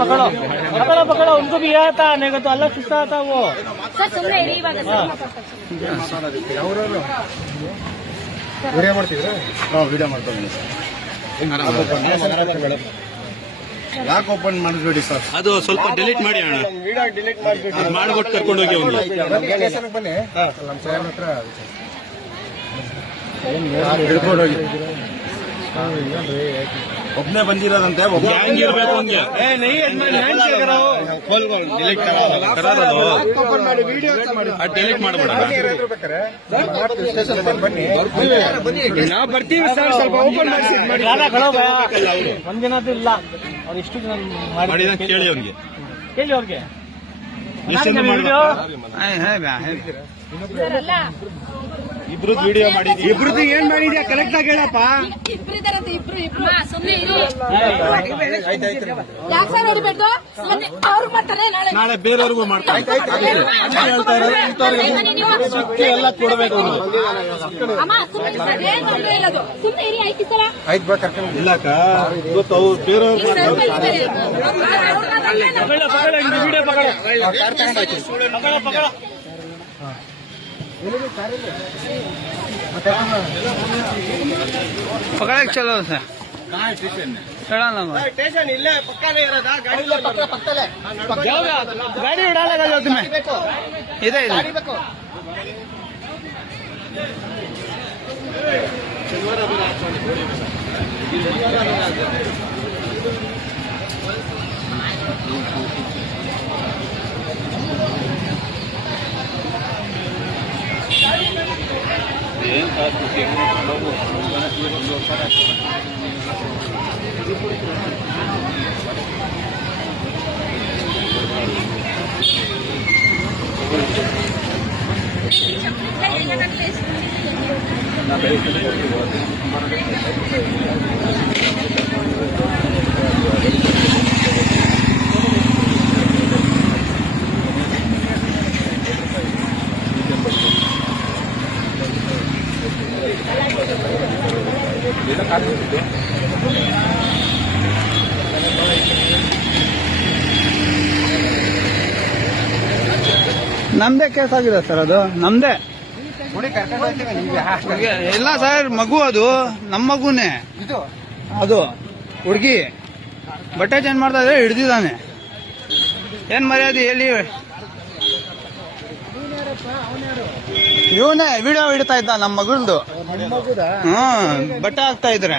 पकड़ो पकड़ो पकड़ो, उनको भी यह था, नहीं तो अलग सुस्ता था वो। ಸರ್ ಸುಮ್ಮನೆ ಇರಿ ಇವಾಗ ವಿಡಿಯೋ ಮಾಡ್ತಿದ್ರೆ ವಿಡಿಯೋ ಮಾಡ್ಕೊಂಡು ಯಾಕೆ ಓಪನ್ ಮಾಡಿಸ್ಬೇಡಿ ಸರ್, ಅದು ಸ್ವಲ್ಪ ಡಿಲೀಟ್ ಮಾಡಿ ಅಣ್ಣ, ವಿಡಿಯೋ ಡಿಲೀಟ್ ಮಾಡಿಬಿಟ್ಟು ಮಾಡ್ಬಿಟ್ಟು ಕರ್ಕೊಂಡು ಹೋಗಿ ಅವ್ನಿಗೆ. ಬನ್ನಿ ನಮ್ಮ ಸಾಹೇಬ್ರ ಹತ್ರ ಹಿಡ್ಕೊಂಡು ಹೋಗಿ. ಒಬ್ನೇ ಬಂದಿರೋದಂತೆ, ಗ್ಯಾಂಗ್ ಇರ್ಬೇಕು ಅವ್ನಿಗೆ. ಡಿಲೀಟ್ ಮಾಡಿ ವಿಡಿಯೋ ಡಿಲೀಟ್ ಮಾಡ್ಬೇಡ. ಸ್ಟೇಷನ್ ಬನ್ನಿ, ನಾವು ಬರ್ತೀವಿ ಸರ್, ಸ್ವಲ್ಪ ಓಪನ್ ಮಾಡಿಸಿ ಒಂದಿನ ಇಲ್ಲ. ಅವ್ರು ಎಷ್ಟು ಜನ ಮಾಡಿದ ಕೇಳಿ ಅವ್ನಿಗೆ, ಕೇಳಿ ಅವ್ರಿಗೆ ಎಷ್ಟೊಂದು ವಿಡಿಯೋ ಅಲ್ಲ ಇಬ್ರದ್ದು ವಿಡಿಯೋ ಮಾಡಿದ್ವಿ. ಇಬ್ರದ್ದು ಏನ್ ಮಾಡಿದ್ಯಾ ಕರೆಕ್ಟ್ ಆಗಿ ಹೇಳಪ್ಪ. ಇಬ್ರು ಇದಾರಂತೆ, ಇಬ್ರು ಸುಮ್ಮನೆ ಇರಿ. ಯಾಕೆ ಸರ್ ಹೊಡಿಬೇಕು? ಅವ್ರು ಮಾಡ್ತಾರೆ, ನಾಳೆ ಬೇರೆಯವ್ರಿಗೂ ಮಾಡ್ತಾರೆ. ಎಲ್ಲ ಕೊಡ್ಬೇಕು ಅವ್ರು. ಅಮ್ಮ ಸುಮ್ಮನೆ ಸರ್, ಏನ್ ತೊಂದ್ರೆ ಇರೋದು, ಸುಮ್ಮನೆ ಇರಿ. ಆಯ್ತು ಸರ, ಆಯ್ತು ಬಾ ಕರ್ಕೊಂಡು ಇಲ್ಲಕ್ಕ ಇವತ್ತು ಅವ್ರು ಬೇರೆಯವ್ರು ವಿಡಿಯೋ ಪಕಡೋ ಪಕಡೋ ಪಕಡೋ. पकड़ा के चलो सर, चढ़ा ना स्टेशन इल्ले पक्काने इरोदा, गाड़ी गाड़ी उड़ालेगा जो तुम्हें ಇದೆ ಇದೆ. ನಮ್ದೇ ಕೇಸ್ ಆಗಿದೆ ಸರ್, ಅದು ನಮ್ದೇ ಇಲ್ಲ ಸರ್. ಮಗು ಅದು ನಮ್ಮ ಮಗುನೇ, ಅದು ಹುಡುಗಿ ಬಟ್ಟೆ ಚೇಂಜ್ ಮಾಡ್ತಾ ಇದ್ರೆ ಹಿಡ್ದಿದ್ದಾನೆ. ಏನ್ ಮರ್ಯಾದೆ ಹೇಳಿ? ಇವನೇ ವಿಡಿಯೋ ಹಿಡ್ತಾ ಇದ್ದ ನಮ್ಮ ಮಗಳದು. ಬಟ್ಟೆ ಹಾಕ್ತಾ ಇದ್ರೆ